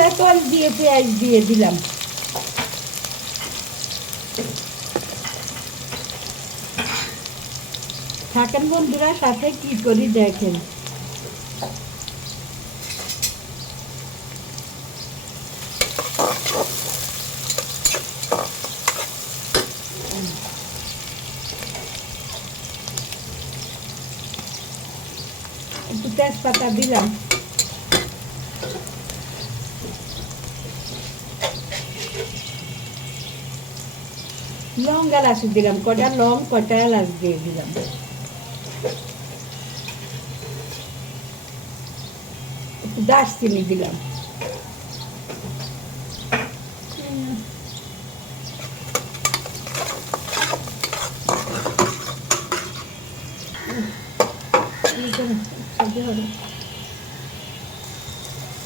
চুলে তেল দিয়ে পেঁয়াজ দিয়ে দিলাম। থাকেন বন্ধুরা সাথে, কি করি দেখেন। একটু তেজপাতা দিলাম, লং এলাচ দিলাম, কটা লং কটা এলাচ দিয়ে দিলাম। একটু দারচিনি দিলাম।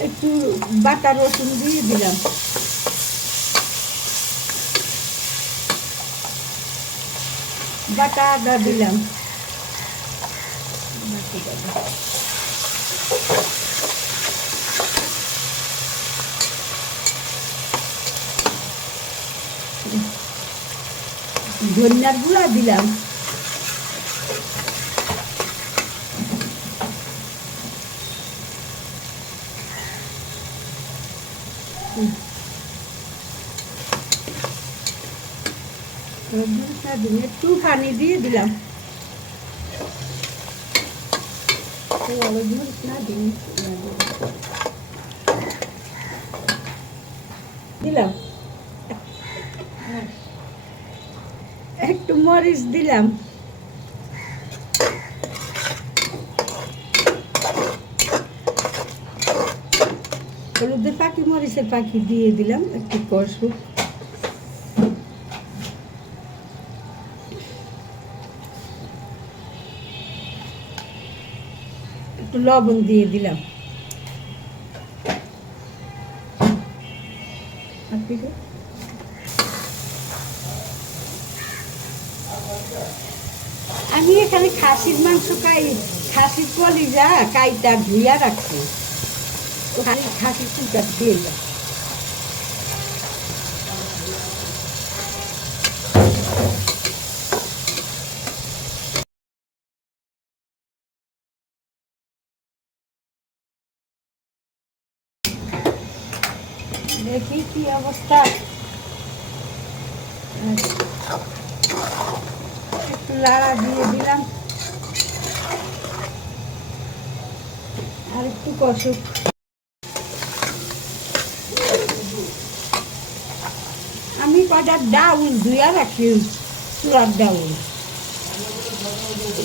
একটু বাটা রসুন দিয়ে দিলাম। বাটা আদা দিলাম। ধনিয়ার গুঁড়া দিলাম। একটু পানি দিয়ে দিলাম। দিলাম একটু মরিচ দিলাম। হলুদের পাখি মরিচের পাখি দিয়ে দিলাম। একটু কষু, একটু লবণ দিয়ে দিলাম। আমি এখানে খাসির মাংস খাসির কলিজা কাইটা ধুইয়া রাখছি, ওখানে খাসির চুলটা দিয়ে দিলাম। দেখি কি অবস্থা। একটু লাড়া দিয়ে দিলাম, আর একটু কষুক। আমি কটা ডাউল ধুইয়া রাখি, চুলার ডাউল,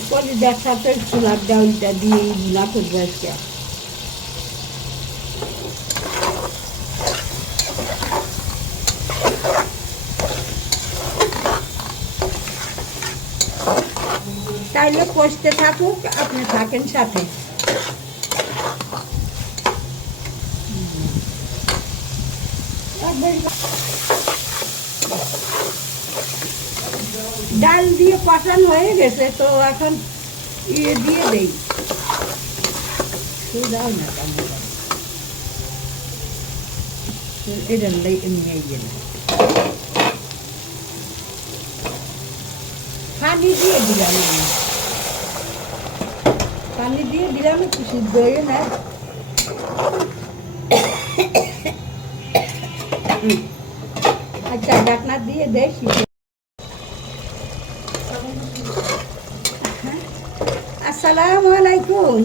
কলিজার সাথে চুলার ডাউলটা দিয়ে গুলা করবো আজকে। তাইলে কষতে থাকুক, আপনি থাকেন সাথে। ডাল দিয়ে কষানো হয়ে গেছে, তো এখন ইয়ে দিয়ে দেই। দাও না এটা নিয়ে গেল, পানি দিয়ে দিলাম। পানি দিয়ে দিলাম, একটু সিদ্ধ হয়ে না। আচ্ছা, ঢাকনা দিয়ে দেয়। আসসালামু আলাইকুম।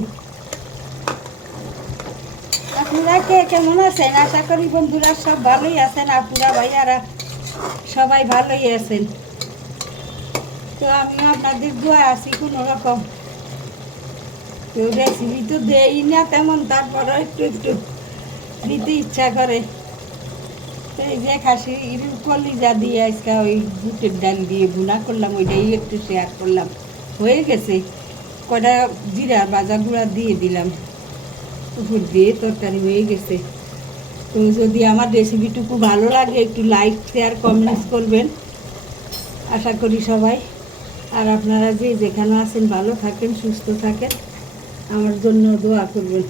আপনারা কে কেমন আছেন? আশা করি বন্ধুরা সব ভালোই আছেন, আপুরা ভাইয়ারা সবাই ভালোই আছেন। তো আমি আপনাদের দোয়া আছি কোনো রকম। তো রেসিপি তো দেই না তেমন, তারপরেও একটু একটু দিতে ইচ্ছা করে। তো এই যে খাসির কলিজা দিয়ে আজকে ওই বুটের ডাল দিয়ে ভুনা করলাম, ওইটাই একটু শেয়ার করলাম। হয়ে গেছে, কটা জিরা ভাজা গুঁড়া দিয়ে দিলাম, উপর দিয়ে তরকারি হয়ে গেছে। তো যদি আমার রেসিপিটুকু ভালো লাগে একটু লাইক শেয়ার কমেন্টস করবেন, আশা করি সবাই। আর আপনারা যে যেখানে আছেন ভালো থাকেন, সুস্থ থাকেন, আমার জন্য দোয়া করবেন।